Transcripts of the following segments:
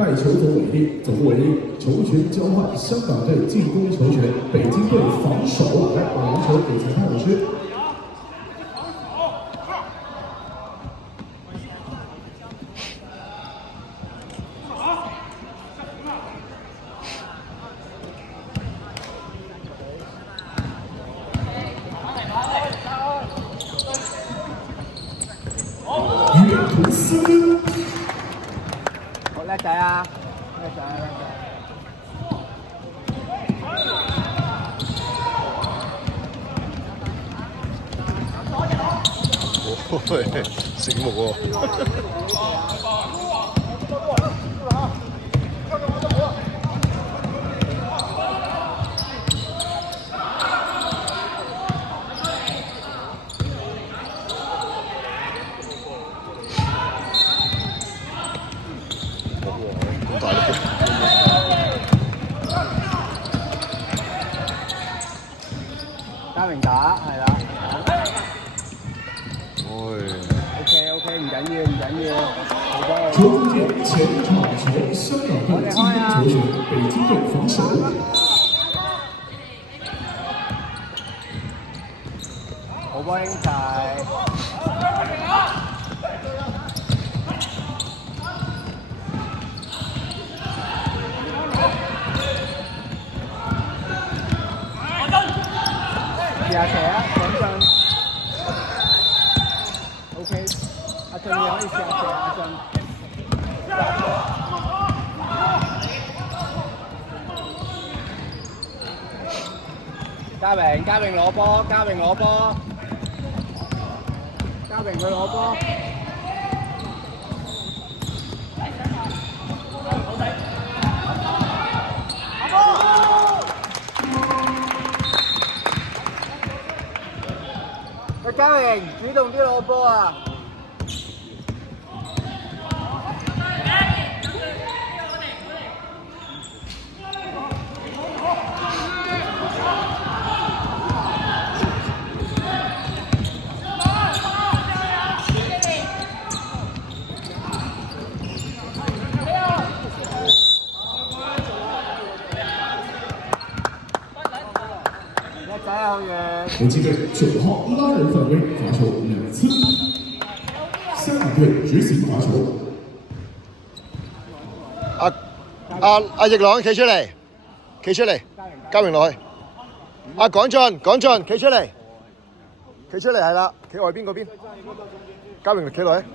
带球走尾力，走位力，球权交换，香港队进攻球权，北京队防守。来，把篮球给裁判老师。 月图斯，好叻仔啊！叻仔啊！叻仔！哦，醒目喎！咁大力嘅！嘉榮打係啦。OK， 唔緊要，唔緊要。球中间前场球，香港队进攻球权，北京队防守。好波兄弟。 試下射啊，講進。OK， 阿俊你可以試下射，阿俊。嘉榮攞波，嘉榮攞波，嘉榮佢攞波。 嘉榮主動啲攞波啊！叻仔啊，好嘢！ 北京队9号拉人犯规，罚球2次。香港队执行罚球。阿奕朗企出嚟，企出嚟，嘉榮落去。阿廣進，企出嚟，企出嚟係啦，企外邊嗰邊。嘉榮企落去。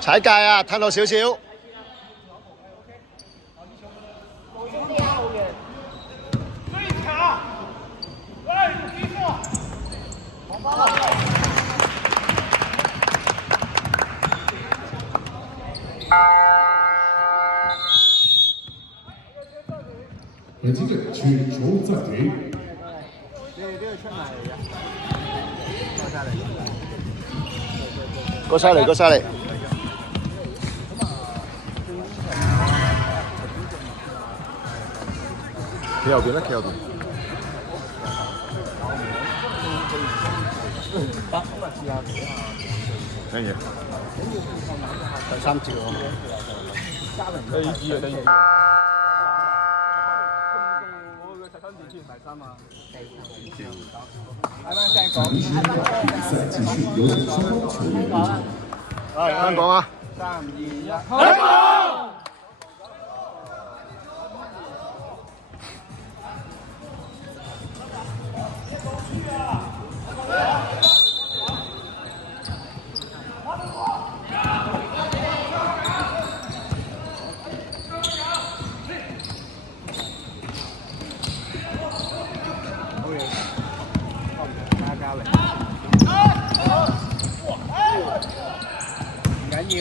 踩界啊，褪落少少。北京队取球暂停。你哋都要出埋嚟嘅。過晒嚟。企右邊啦，企右邊。得，咁啊試下。乜嘢？第三節喎。嘉榮。第二節啊，第二節。我嘅10分電視第三啊。比赛继续，有请双方球员入场。香港啊！3、2、1，香港！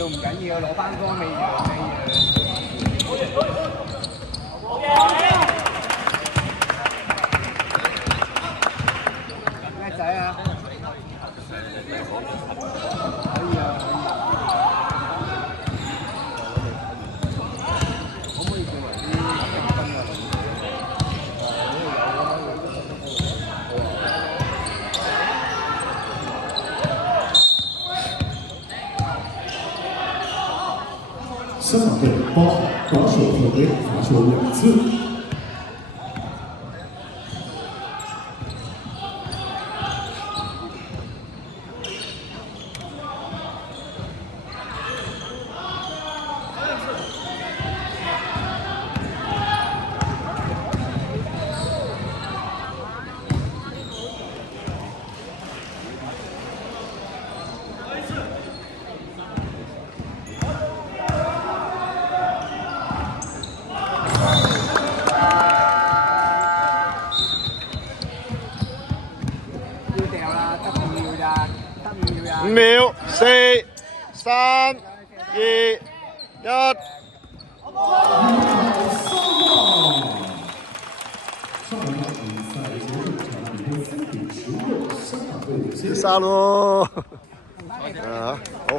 唔緊要，攞翻波未完。叻仔啊！可以啊！可唔可以做埋啲積分啊？香港队包好防守合规，罚球2次。要掉啦，得5秒咋，得5秒咋。 5秒，4、3、2、1。上半场比赛结束，场比分3比16，香港队领先。殺咯！啊，好。